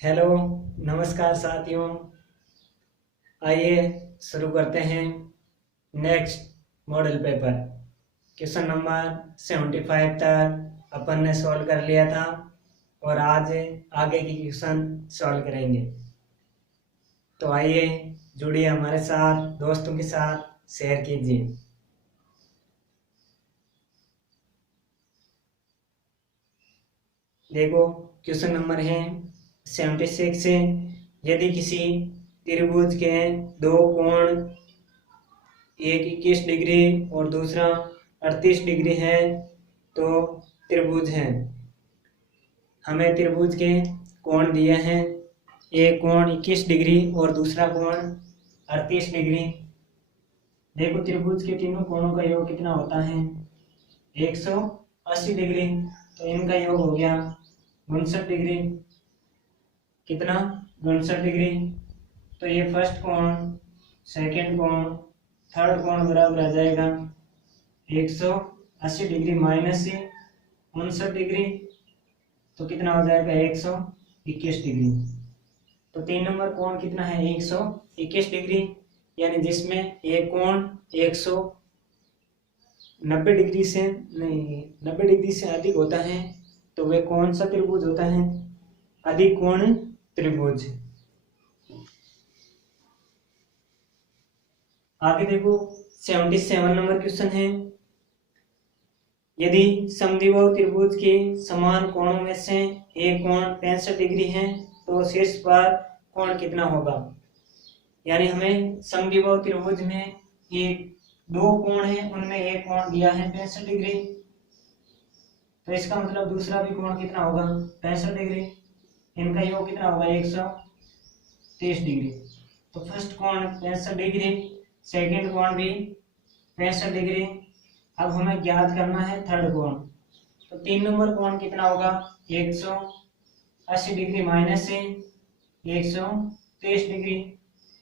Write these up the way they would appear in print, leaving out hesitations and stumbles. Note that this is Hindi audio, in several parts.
हेलो, नमस्कार साथियों। आइए शुरू करते हैं next model paper. Question number 75 तक अपन ने सॉल्व कर लिया था और आज आगे की क्वेश्चन सॉल्व करेंगे। तो आइए जुड़िए हमारे साथ, दोस्तों के साथ शेयर कीजिए। देखो, क्वेश्चन नंबर है 76 से यदि किसी त्रिभुज के दो कोण एक 21 डिग्री और दूसरा 38 डिग्री है तो त्रिभुज है। हमें त्रिभुज के कोण दिए हैं, एक कोण 21 डिग्री और दूसरा कोण 38 डिग्री। देखो, त्रिभुज के तीनों कोणों का योग कितना होता है? 180 डिग्री। तो इनका योग हो गया 59 डिग्री। कितना? 59 डिग्री। तो ये फर्स्ट कोण, सेकंड कोण, थर्ड कोण बराबर आ जाएगा 180 डिग्री माइनस 59 डिग्री। तो कितना हो जाएगा? 121 डिग्री। तो 3 नंबर कोण कितना है? 121 डिग्री। यानी जिसमें एक कोण 190 डिग्री से नहीं 90 डिग्री से अधिक होता है तो वे कौन सा त्रिभुज होता है? अधिक कोण त्रिभुज। आगे देखो, 77 नंबर क्वेश्चन है, यदि समद्विबाहु त्रिभुज के समान कोणों में से एक कोण 65 डिग्री है तो शीर्ष पर कोण कितना होगा? यानी हमें समद्विबाहु त्रिभुज में ये दो कोण है, उनमें एक कोण दिया है 65 डिग्री। तो इसका मतलब दूसरा भी कोण कितना होगा? 65 डिग्री। इनका योग कितना होगा? 130 डिग्री। तो फर्स्ट कोण 65 डिग्री, सेकंड कोण भी 65 डिग्री। अब हमें ज्ञात करना है थर्ड कोण। तो 3 नंबर कोण कितना होगा? 180 डिग्री माइनस 130 डिग्री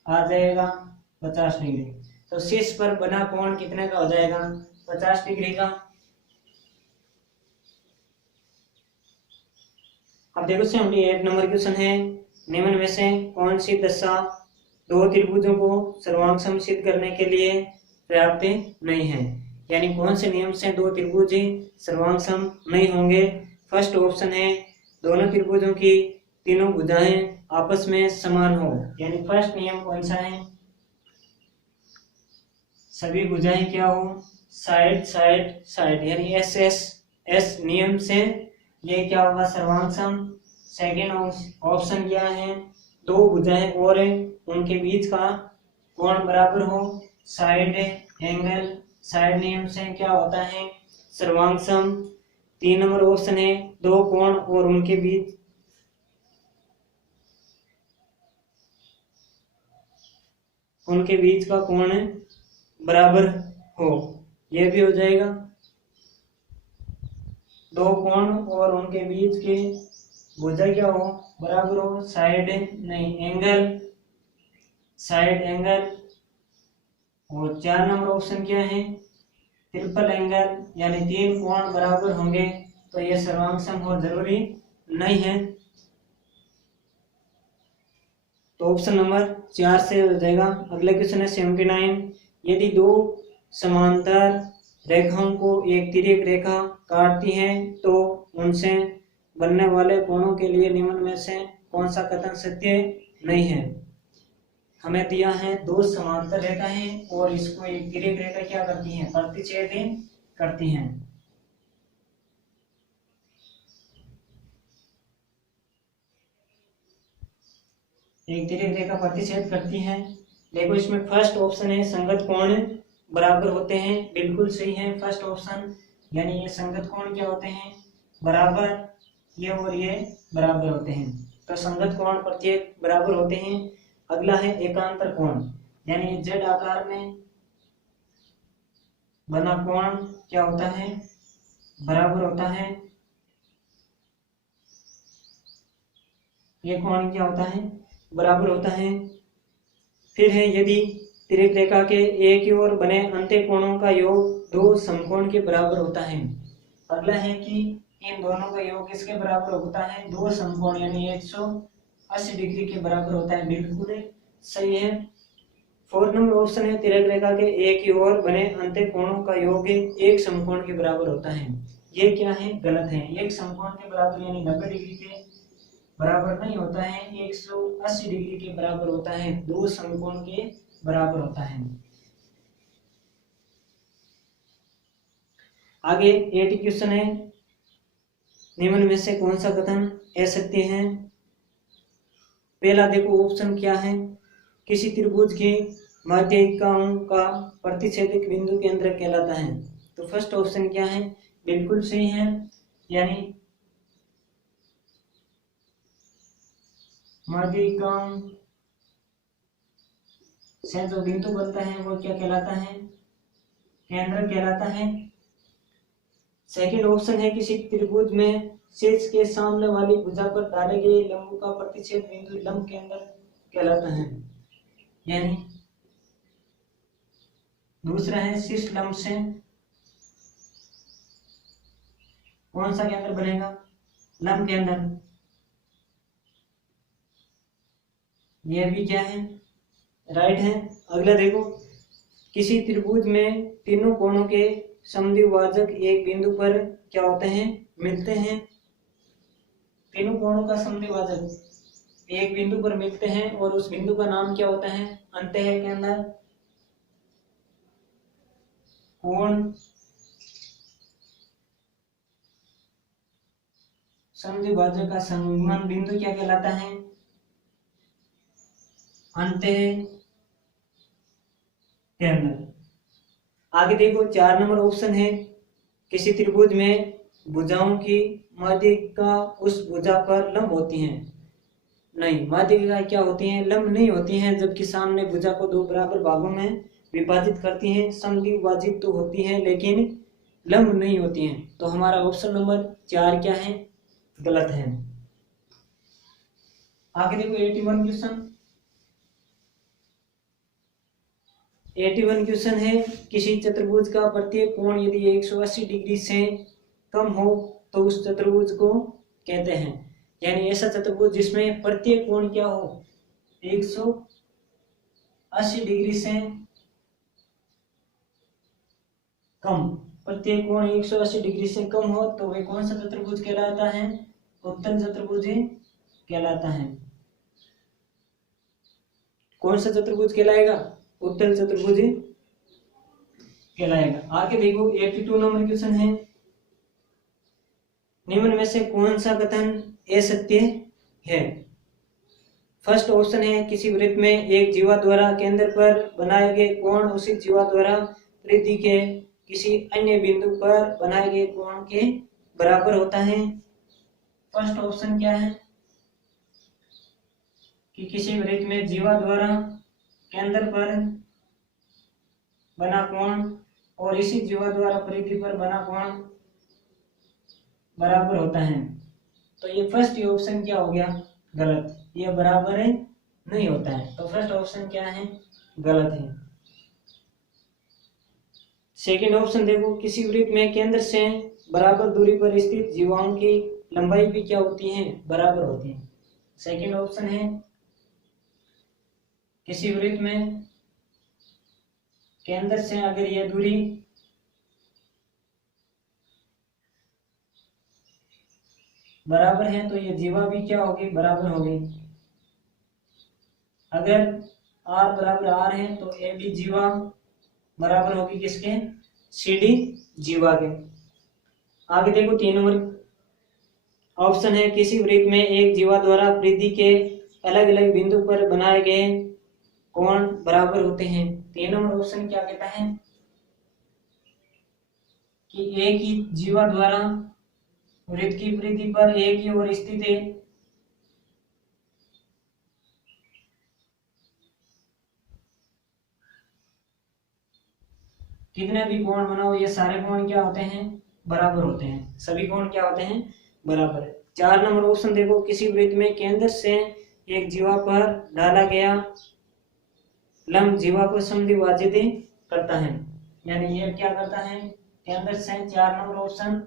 आ जाएगा 50 डिग्री। तो शीर्ष पर बना कोण कितने का हो जाएगा? 50 डिग्री का। अब देखो, 78 नंबर क्वेश्चन है, निम्न में से कौन सी दशा दो त्रिभुजों को सर्वांग सम सिद्ध करने के लिए पर्याप्त नहीं है? यानी कौन से नियम से दो त्रिभुज सर्वांग सम नहीं होंगे? फर्स्ट ऑप्शन है, दोनों त्रिभुजों की तीनों भुजाएं आपस में समान हो। यानी फर्स्ट नियम कौन सा है? सभी भुजाएं क्या हो? साइड साइड साइड, यानी एस एस एस नियम से ये क्या होगा? सर्वांग सम। सेकेंड ऑप्शन क्या है? दो भुजाएं और उनके बीच का कोण बराबर हो। साइड एंगल, साइड नियम से क्या होता है? सर्वांग सम। 3 नंबर ऑप्शन है, दो कोण और उनके बीच का कोण बराबर हो। यह भी हो जाएगा, दो कोण और उनके बीच के भुजा क्या हो? बराबर हो। साइड नहीं, एंगल, साइड एंगल। और 4 नंबर ऑप्शन क्या है? ट्रिपल एंगल, यानी 3 कोण बराबर होंगे तो यह सर्वांग सम हो, जरूरी नहीं है। तो ऑप्शन नंबर 4 से हो जाएगा। अगला क्वेश्चन है 79, यदि दो समांतर रेखाओं को एक तिर्यक रेखा काटती है तो उनसे बनने वाले कोणों के लिए निम्न में से कौन सा कथन सत्य नहीं है? हमें दिया है दो समांतर रेखाएं और इसको एक तिर्यक रेखा क्या करती है? प्रतिच्छेद करती हैं। एक तिर्यक रेखा प्रतिच्छेद करती है। देखो, इसमें फर्स्ट ऑप्शन है संगत कोण बराबर होते हैं, बिल्कुल सही है फर्स्ट ऑप्शन। यानी ये संगत कोण क्या होते हैं? बराबर। ये और ये बराबर होते हैं, तो संगत कोण प्रत्येक बराबर होते हैं। अगला है एकांतर कोण, यानी जेड आकार में बना कोण क्या होता है? बराबर होता है। ये कोण क्या होता है? बराबर होता है। फिर है, यदि तिर्यक रेखा के एक ही ओर बने अंत्य कोणों का योग दो समकोण के बराबर होता है। अगला है कि इन दोनों का योग किसके बराबर होता है? दो समकोण, यानी 180 80 डिग्री के बराबर होता है, बिल्कुल सही है। 4 नंबर ऑप्शन है तिर्यक रेखा के एक ही ओर बने अंत्यकोणों का योग एक समकोण के बराबर होता है। ये क्या है, गलत है। एक समकोण के बराबर यानी 90 डिग्री के बराबर नहीं होता है, 180 डिग्री के बराबर होता है, दो समकोण के बराबर होता है। आगे 80 क्वेश्चन है, निम्न में से कौन सा कथन असत्य है। पहला देखो ऑप्शन क्या है, किसी त्रिभुज की माध्यिकाओं का प्रतिच्छेदक बिंदु केंद्र कहलाता है। तो फर्स्ट ऑप्शन क्या है, बिल्कुल सही है, यानी माध्यिकाओं से जो बिंदु बनता है वो क्या कहलाता है, केंद्र कहलाता है। सेकंड ऑप्शन है, किसी त्रिभुज में शीर्ष के सामने वाली भुजा पर डाले गए लंब का प्रतिच्छेद बिंदु लंब केंद्र कहलाता है। यानी दूसरा है, शीर्ष लंब से कौन सा केंद्र बनेगा, लंब केंद्र। यह भी क्या है, राइट है। अगला देखो, किसी त्रिभुज में तीनों कोणों के समद्विभाजक एक बिंदु पर क्या होते हैं, मिलते हैं। तीनों कोणों का समद्विभाजक एक बिंदु पर मिलते हैं और उस बिंदु का नाम क्या होता है, अंतः केंद्र कोण समद्विभाजक का संगमन बिंदु क्या कहलाता है, अंतः केंद्र। आगे देखो 4 नंबर ऑप्शन है, किसी त्रिभुज में भुजाओं की माध्यिका उस भुजा पर लंब होती हैं। नहीं, माध्यिका क्या होती हैं, लंब नहीं होती हैं, जबकि सामने भुजा को दो बराबर भागों में विभाजित करती हैं, समद्विभाजित तो होती हैं लेकिन लंब नहीं होती हैं। तो हमारा ऑप्शन नंबर 4 क्या है, गलत है। आगे देखो 81 क्वेश्चन। 81 क्वेश्चन है, किसी चतुर्भुज का प्रत्येक कोण यदि 180 डिग्री से कम हो तो उस चतुर्भुज को कहते हैं। यानी ऐसा चतुर्भुज जिसमें प्रत्येक कोण क्या हो, 180 डिग्री से कम, प्रत्येक कोण 180 डिग्री से कम हो तो वह कौन सा चतुर्भुज कहलाता है, उत्तल चतुर्भुज कहलाता है। कौन सा चतुर्भुज कहलाएगा, उत्तल चतुर्भुज कहलाएगा। आगे देखो 82 नंबर क्वेश्चन है, निम्न में से कौन सा कथन असत्य है। फर्स्ट ऑप्शन है, किसी वृत्त में एक जीवा द्वारा केंद्र पर बनाए गए कोण उसी जीवा द्वारा परिधि के किसी अन्य बिंदु पर बनाए गए कोण के बराबर होता है। फर्स्ट ऑप्शन क्या है, कि किसी वृत्त में जीवा द्वारा केंद्र पर बना कोण और इसी जीवा द्वारा परिधि पर बना कोण बराबर होता है। तो ये फर्स्ट ऑप्शन क्या हो गया, गलत, ये बराबर है नहीं होता है। तो फर्स्ट ऑप्शन क्या है, गलत है। सेकंड ऑप्शन देखो, किसी वृत्त में केंद्र से बराबर दूरी पर स्थित जीवाओं की लंबाई भी क्या होती है, बराबर होती है। सेकंड ऑप्शन है, किसी वृत्त में केंद्र से अगर यह दूरी बराबर है तो ये जीवा भी क्या होगी, बराबर होगी। अगर आर बराबर आर है तो ए बी जीवा बराबर होगी किसके, CD जीवा के। आगे देखो 3 नंबर ऑप्शन है, किसी वृत्त में एक जीवा द्वारा परिधि के अलग अलग बिंदु पर बनाए गए कोण बराबर होते हैं। 3 नंबर ऑप्शन क्या कहता है, कि एक ही जीवा द्वारा वृत्त की परिधि पर एक ही ओर स्थित है कितने भी कोण बनाओ ये सारे कोण क्या होते हैं, बराबर होते हैं। सभी कोण क्या होते हैं, बराबर है। 4 नंबर ऑप्शन देखो, किसी वृत्त में केंद्र से एक जीवा पर डाला गया लंब जीवा को समद्विभाजित करता है। यानी ये क्या करता है, केंद्र से 4 नंबर ऑप्शन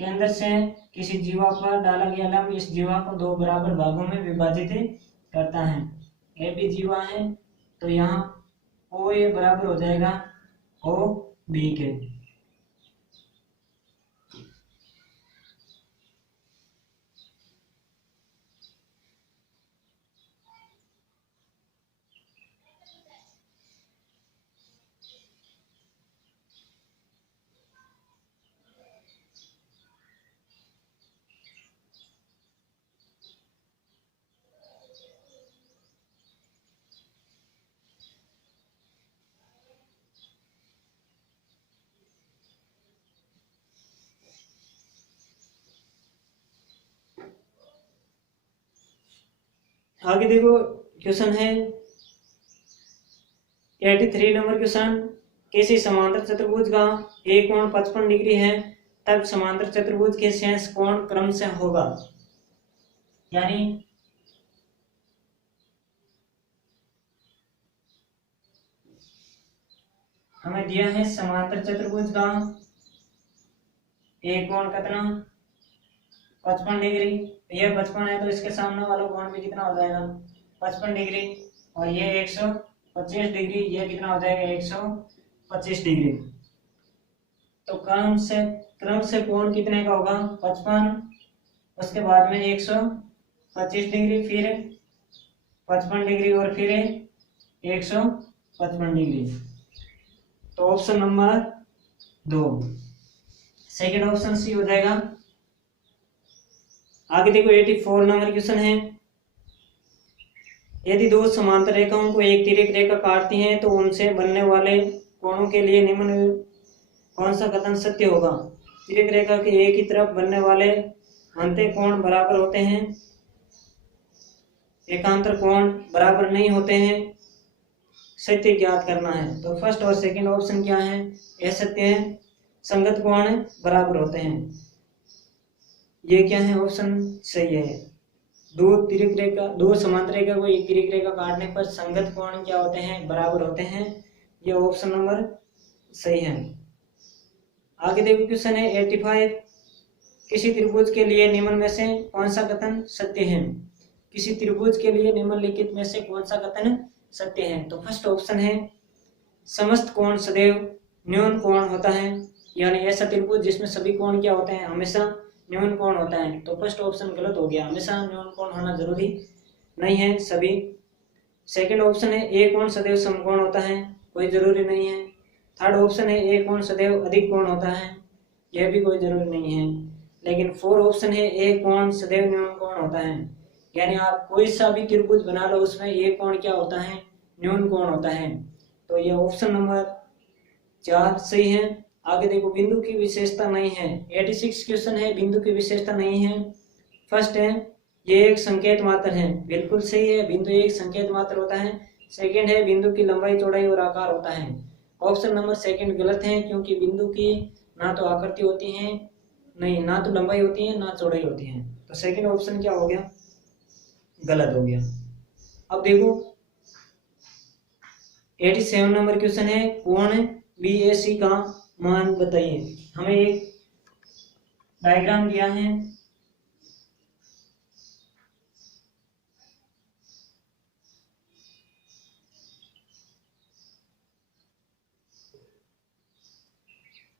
केंद्र से किसी जीवा पर डाला गया लंब इस जीवा को दो बराबर भागों में विभाजित करता है। ए बी जीवा है तो यहाँ ओ ए बराबर हो जाएगा ओ बी के। आगे देखो क्वेश्चन है 83 नंबर क्वेश्चन। किसी समांतर चतुर्भुज का एक कोण 55 डिग्री है तब समांतर चतुर्भुज के शेष कोण क्रम से होगा। यानी हमें दिया है समांतर चतुर्भुज का एक कोण कितना 55 डिग्री। यह 55 है तो इसके सामने वाला कोण भी कितना हो जाएगा 55 डिग्री और ये 125 डिग्री, ये कितना हो जाएगा 125 डिग्री। तो क्रम से कोण कितने का होगा 55, उसके बाद में 125 डिग्री, फिर 55 डिग्री और फिर 155 डिग्री। तो option number 2 second option C हो जाएगा। आगे देखो 84 नंबर क्वेश्चन है। यदि दो समांतर रेखाओं को एक तिर्यक रेखा काटती हैं तो उनसे बनने वाले कोणों के लिए निम्न कौन सा कथन सत्य होगा। तिर्यक रेखा के एक ही तरफ बनने वाले अंत्य कोण बराबर होते हैं, एकांतर कोण बराबर नहीं होते हैं, सत्य ज्ञात करना है। तो फर्स्ट और सेकंड ऑप्शन क्या है, यह सत्य है। संगत कोण बराबर होते हैं, ये क्या है ऑप्शन सही है। दो समांतर रेखा को एक तिर्यक रेखा काटने पर संगत कोण क्या होते हैं बराबर होते हैं, ये ऑप्शन नंबर सही है। आगे देखो क्वेश्चन है 85। किसी त्रिभुज के लिए निम्न में से कौन सा कथन सत्य है। किसी त्रिभुज के लिए निम्नलिखित में से कौन सा कथन सत्य है। तो फर्स्ट ऑप्शन है समस्त कोण सदैव न्यून कोण होता है, यानी ऐसा त्रिभुज जिसमें सभी कोण क्या होते हैं हमेशा न्यून कोण होता है। तो फर्स्ट ऑप्शन गलत हो गया, हमेशा न्यून कोण होना जरूरी नहीं है सभी। सेकंड ऑप्शन है एक कोण सदैव समकोण होता है, कोई जरूरी नहीं है। थर्ड ऑप्शन है एक कोण सदैव अधिक कोण होता है, यह भी कोई जरूरी नहीं है। लेकिन फोर्थ ऑप्शन है एक कोण सदैव न्यून कोण होता है, यानी आप कोई सा भी त्रिभुज बना लो उसमें एक कोण क्या होता है न्यून कोण होता है। तो ये ऑप्शन नंबर 4 सही है। आगे देखो बिंदु की विशेषता नहीं है। 86 क्वेश्चन है, बिंदु की विशेषता नहीं है। फर्स्ट है ये एक संकेत मात्र है, बिल्कुल सही है, बिंदु एक संकेत मात्र होता है। सेकंड है बिंदु की लंबाई चौड़ाई और आकार होता है, ऑप्शन नंबर सेकंड गलत है, क्योंकि बिंदु की ना तो आकृति होती है, नहीं ना तो लंबाई होती है ना चौड़ाई होती है। तो सेकंड ऑप्शन क्या हो गया गलत हो गया। अब देखो 87 नंबर क्वेश्चन है कोण BAC का मान बताइए। हमें एक डायग्राम दिया है,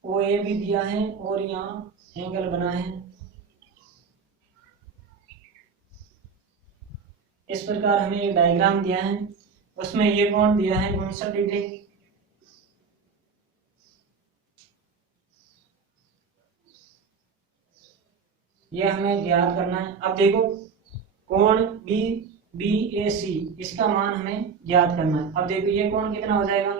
OA भी दिया है और यहाँ एंगल बना है। इस प्रकार हमें एक डायग्राम दिया है, उसमें ये कोण दिया है 59 डिग्री। ये हमें ज्ञात करना है। अब देखो कोण BAC इसका मान हमें ज्ञात करना है। अब देखो ये कोण कितना हो जाएगा,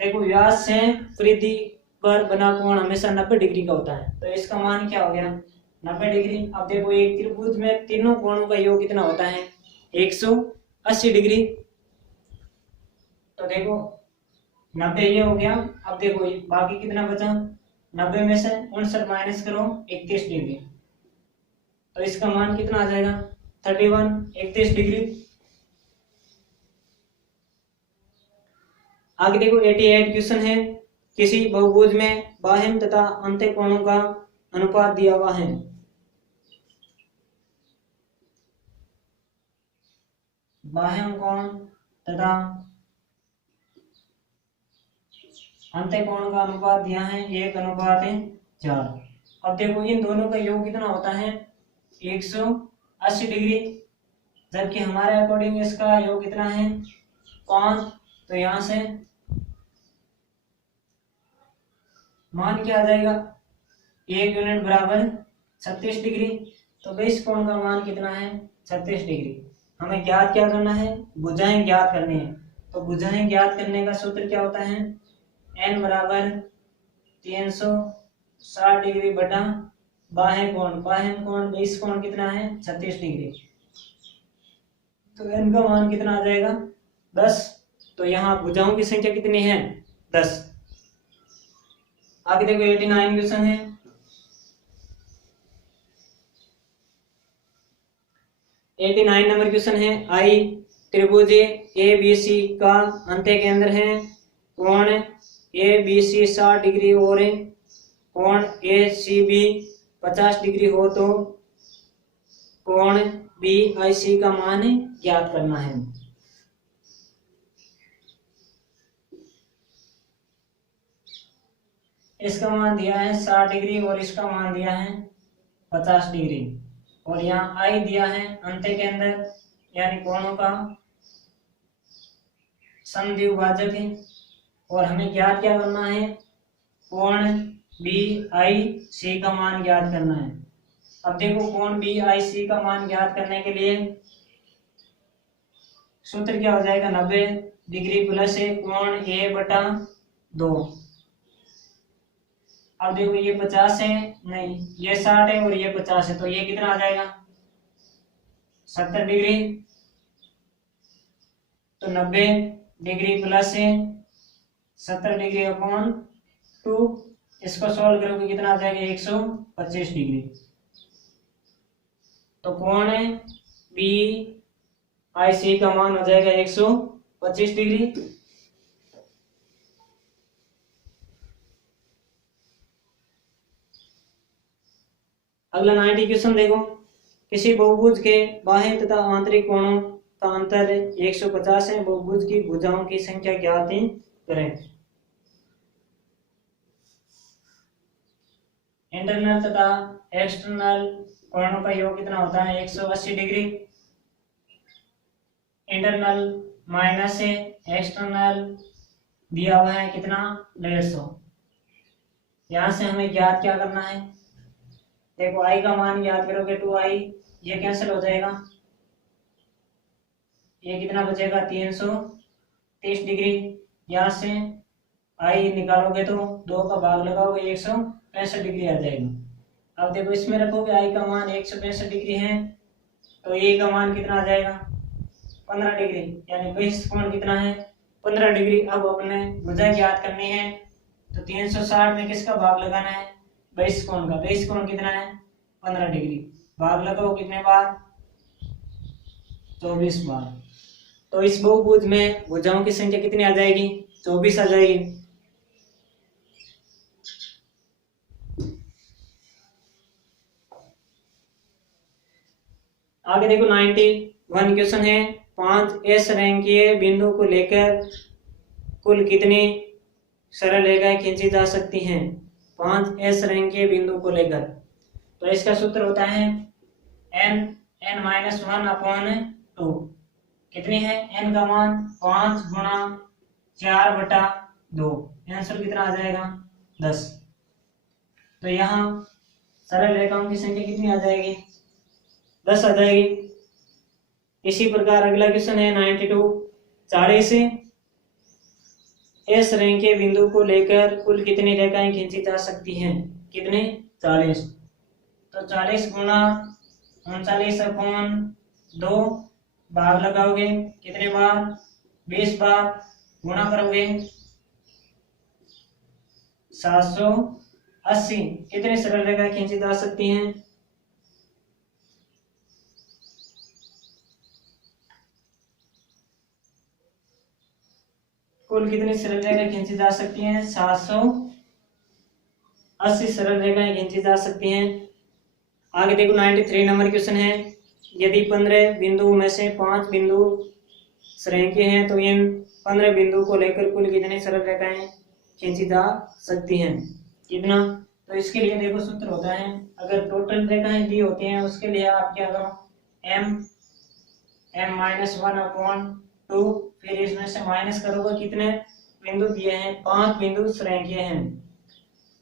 देखो व्यास से परिधि पर बना कोण हमेशा 90 डिग्री का होता है, तो इसका मान क्या हो गया 90 डिग्री। अब देखो एक त्रिभुज में तीनों कोणों का योग कितना होता है 180 डिग्री। तो देखो 90 ये हो गया। अब देखो बाकी कितना बचा, 90 में से 59 माइनस करो 31 डिग्री, तो इसका मान कितना आ जाएगा 31 डिग्री। आगे देखो 88 क्वेश्चन है। किसी बहुभुज में बाह्य तथा अंत्य कोणों का अनुपात दिया हुआ है। बाह्य कोण तथा अंत्य कोण का अनुपात दिया है 1:4। अब देखो इन दोनों का योग कितना होता है 180 डिग्री, जबकि हमारे अकॉर्डिंग इसका योग कितना है 5। तो यहां से मान क्या आ जाएगा 1 यूनिट बराबर 36 डिग्री। तो बेस कोण का मान कितना है 36 डिग्री। हमें ज्ञात क्या करना है, भुजाएं ज्ञात करनी है। तो भुजाएं ज्ञात करने का सूत्र क्या होता है, n बराबर 360 डिग्री बटा बाह्य कोण बेस कोण कितना है 36 डिग्री। तो n का मान कितना आ जाएगा 10। तो यहाँ भुजाओं की संख्या कितनी है 10। आगे देखो 89 क्वेश्चन है। 89 नंबर क्वेश्चन है, आई त्रिभुज ए बी सी का अंत्य केंद्र है कोण ए बी सी 60 डिग्री और कोण ए सी बी 50 डिग्री हो तो कोण बी आई सी का मान ज्ञात करना है। इसका मान दिया है 60 डिग्री और इसका मान दिया है 50 डिग्री, और यहाँ आई दिया है अंत्य केंद्र यानी कोणों का समद्विभाजक है, और हमें ज्ञात क्या करना है कोण बी आई सी का मान ज्ञात करना है। अब देखो कोण बी आई सी का मान ज्ञात करने के लिए सूत्र क्या हो जाएगा 90 डिग्री प्लस कोण ए बटा 2। अब देखो ये 50 है, नहीं ये 60 है और ये 50 है, तो ये कितना आ जाएगा 70 डिग्री। तो 90 डिग्री प्लस 70 डिग्री अपॉन 2, इसको सॉल्व करोगे कितना आ जाएगा 125 डिग्री। तो कोण बी आई सी का मान हो जाएगा 125 डिग्री। अगला 90 क्वेश्चन देखो, किसी बहुभुज के बाह्य तथा आंतरिक कोणों का अंतर 150 है, बहुभुज की भुजाओं की संख्या ज्ञात करें। इंटरनल तथा एक्सटर्नल कोणों का योग कितना होता है 180 डिग्री। इंटरनल माइनस एक्सटर्नल दिया हुआ है कितना 150। यहां से हमें ज्ञात क्या करना है, देखो आई का मान याद करोगे 2i, ये कैंसिल हो जाएगा, ये कितना बचेगा 330 डिग्री। यहां से आई निकालोगे तो 2 का भाग लगाओगे 165 डिग्री आ जाएगा। अब देखो इसमें रखोगे आई का मान 165 डिग्री है, तो ए का मान कितना आ जाएगा 15 डिग्री, यानी बेस कोण कितना है 15 डिग्री। अब अपने भुजा ज्ञात करनी है, तो 360 में किसका भाग लगाना है बेस कोण का। बेस कोण कितना है 15 डिग्री, भाग लगाओ कितने बार 24 बार। तो इस बहुभुज में भुजाओं की संख्या कितनी आ जाएगी 24 आ जाएगी। आगे देखो 91 क्वेश्चन है, 5 एस रैंकीय बिंदु को लेकर कुल कितनी सरल रेखाएं खींची जा सकती हैं। 5 एस रैंकीय बिंदु को लेकर, तो इसका सूत्र होता है n-1 अपॉन 2। कितनी है n का मान 5 गुणा 4 बटा 2, आंसर कितना आ जाएगा 10। तो यहाँ सरल रेखाओं की संख्या कितनी आ जाएगी 10 आ जाएगी। इसी प्रकार अगला क्वेश्चन है 92, 40 एस रैंकीय बिंदु को लेकर कुल कितनी रेखाएं खींची जा सकती हैं, कितने 40। तो 40 गुणा 39 अपॉन 2, भाग लगाओगे कितने बार 20 बार, गुणा करोगे 780। कितनी सरल रेखा खींची जा सकती हैं, कुल कितनी सरल रेखा खींची जा सकती हैं 780। 80 सरल रेखाएं खींची जा सकती हैं। आगे देखो 93 नंबर क्वेश्चन है, यदि 15 बिंदु में से 5 बिंदु संरेखीय हैं तो इन 15 बिंदु को लेकर कुल कितनी सरल रेखाएं खींची जा सकती हैं? कितना? तो इसके लिए देखो सूत्र होता है, अगर टोटल रेखाएं दी होती हैं उसके लिए आप क्या करो, m-1/2, फिर इसमें से माइनस करोगे, कितने बिंदु दिए हैं, 5 बिंदु संरेखीय हैं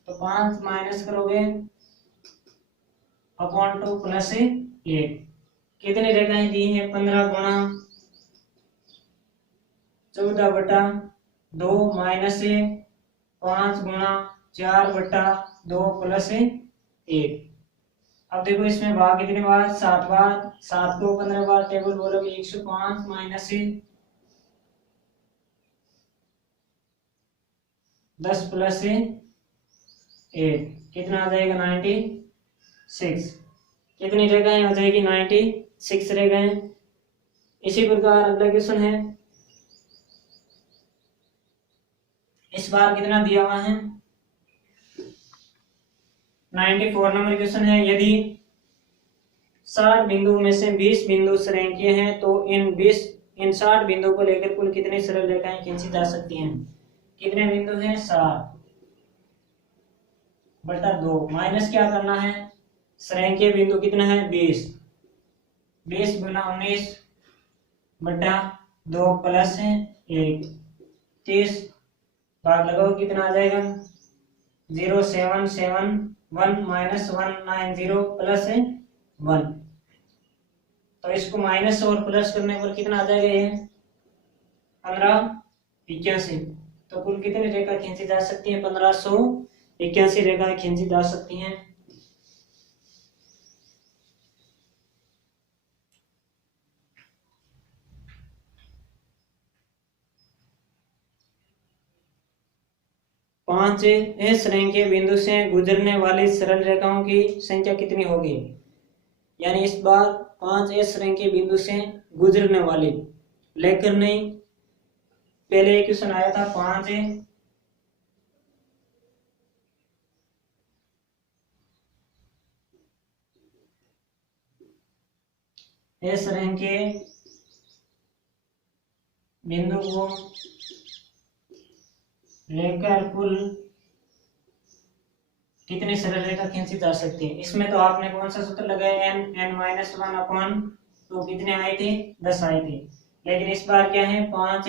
तो 5 माइनस करोगे अपॉन 2 प्लस 1, कितनी रेखाएं दी हैं, 15 गुणा 14/2 माइनस 5 गुणा 4/2 प्लस 1। अब देखो इसमें भाग कितने बार, 7 बार, 7 को 15 बार टेबल बोलोगे 105 माइनस 10 प्लस 8, कितना आ जाएगा, 96। कितनी रेखाएं हो जाएगी, 96 रेखाएं। इसी प्रकार अगला क्वेश्चन है, इस बार कितना दिया हुआ है, 94 नंबर क्वेश्चन है, यदि 60 बिंदु में से 20 बिंदु संरेखीय हैं तो इन 60 बिंदु को लेकर कुल कितनी सरल रेखाएं खींची जा सकती हैं? कितने बिंदु हैं, 60/2, माइनस क्या करना है, संरेखीय बिंदु कितना है, 20, 20 गुना 19/2 प्लस 1, 30, भाग लगाओ, कितना आ जाएगा, 0771 माइनस 190 प्लस 1। तो इसको माइनस और प्लस करने पर कितना आ जाएगा, ये 1581। तो कुल कितनी रेखा खींची जा सकती है, 1581 रेखा खींची जा सकती हैं। पांच श्रेणी बिंदु से गुजरने वाली सरल रेखाओं की संख्या कितनी होगी? यानी इस बार 5 श्रेणी बिंदु से गुजरने वाली, लेकर नहीं, पहले एक क्वेश्चन आया था 5 श्रेणी के बिंदु को लेकर कुल कितनी सरल रेखा खींची जा सकती है। इसमें तो आपने कौन सा सूत्र लगाया, n-1/2, कितने आए थे, 10 आए थे। लेकिन इस बार क्या है, 5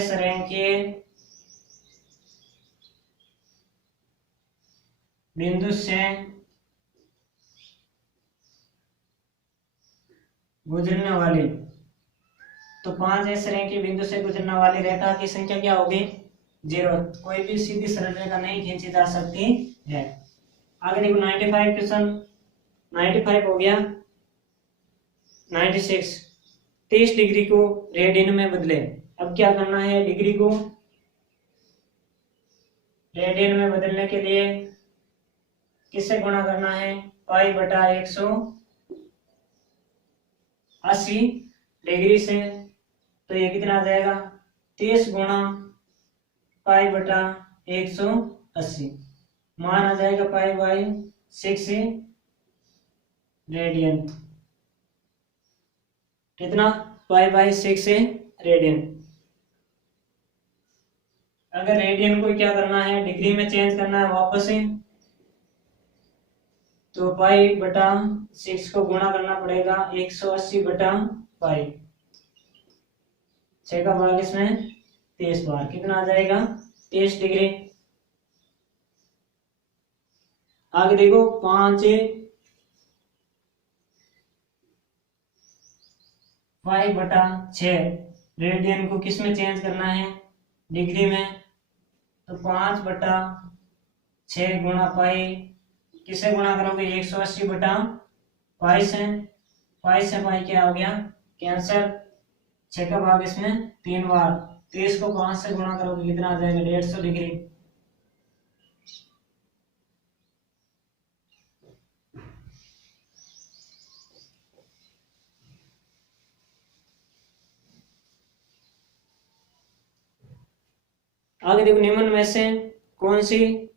श्रेणी बिंदु से गुजरने वाली, तो 5 श्रेणी बिंदु से गुजरने वाली रेखा की संख्या क्या होगी, 0। कोई भी सीधी सरल रेखा नहीं खींची जा सकती है। आगे देखो 95 क्वेश्चन, 95 हो गया, 96, 30 डिग्री को रेडियन में बदले। अब क्या करना है, डिग्री को रेडियन में बदलने के लिए किससे गुणा करना है, π/180 डिग्री से। तो ये कितना आ जाएगा, 30 गुणा π/180, मान आ जाएगा π/6 रेडियन। कितना, π/6 रेडियन। अगर रेडियन को क्या करना है, डिग्री में चेंज करना है वापस से, तो π/6 को गुणा करना पड़ेगा 180/π, 6 का भाग इसमें 30 बार, कितना आ जाएगा, 30 डिग्री। आगे देखो 5 π/6 रेडियन को किस में चेंज करना है, डिग्री में। तो 5/6 गुणा पाई, किसे गुणा करोगे, 180/π से, पाई से पाई क्या हो गया, कैंसर, 6 का भाग इसमें 3 बार, 30 को 5 से गुणा करोगे, कितना आ जाएगा, 150 डिग्री। आगे देखो निम्न में से कौन सी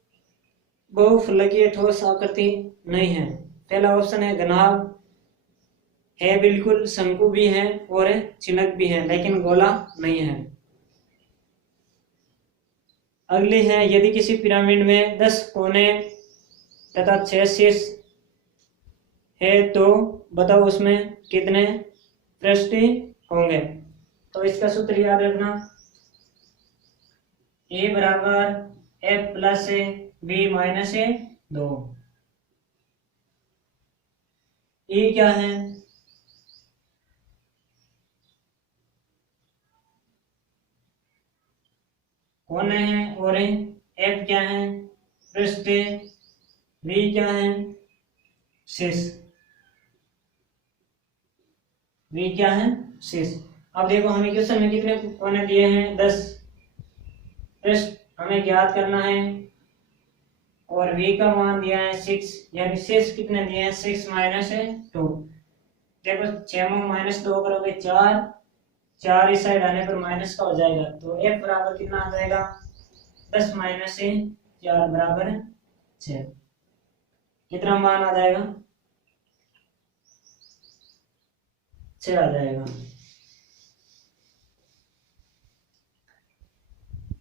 बहुफलकीय ठोस आकृति नहीं है। पहला ऑप्शन है घनाभ है, बिल्कुल शंकु भी है और चिनक भी है लेकिन गोला नहीं है। अगली है, यदि किसी पिरामिड में 10 कोने तथा 6 शीर्ष है तो बताओ उसमें कितने पृष्ठ होंगे। तो इसका सूत्र याद रखना, ए बराबर F plus A B minus A 2। E क्या है, कोने हैं, और एफ क्या है पृष्ठ, बी क्या है शीर्ष, बी क्या है शीर्ष। अब देखो हमें क्वेश्चन में कितने कोने दिए हैं 10 पृष्ठ हमें ज्ञात करना है और v का मान दिया है 6, यानी शीर्ष कितने दिए हैं 6 माइनस 2। देखो 6 में माइनस 2 करोगे 4, 4 इस साइड आने पर माइनस का हो जाएगा तो f बराबर कितना आ जाएगा 10 माइनस 4 बराबर 6। कितना मान आ जाएगा 6 आ जाएगा।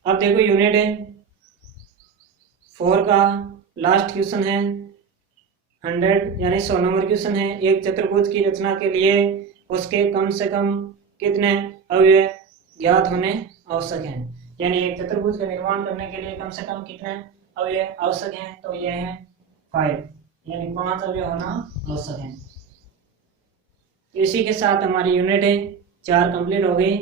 अब देखो यूनिट है 4 का लास्ट क्वेश्चन है 100 यानी 100 नंबर क्वेश्चन है। एक चतुर्भुज की रचना के लिए उसके कम से कम कितने अवयव ज्ञात होने आवश्यक हैं, यानी एक चतुर्भुज का निर्माण करने के लिए कम से कम कितने अवयव आवश्यक हैं, तो ये है 5, यानी 5 अवयव होना आवश्यक है। इसी के साथ हमारी यूनिट है 4 कंप्लीट हो गई।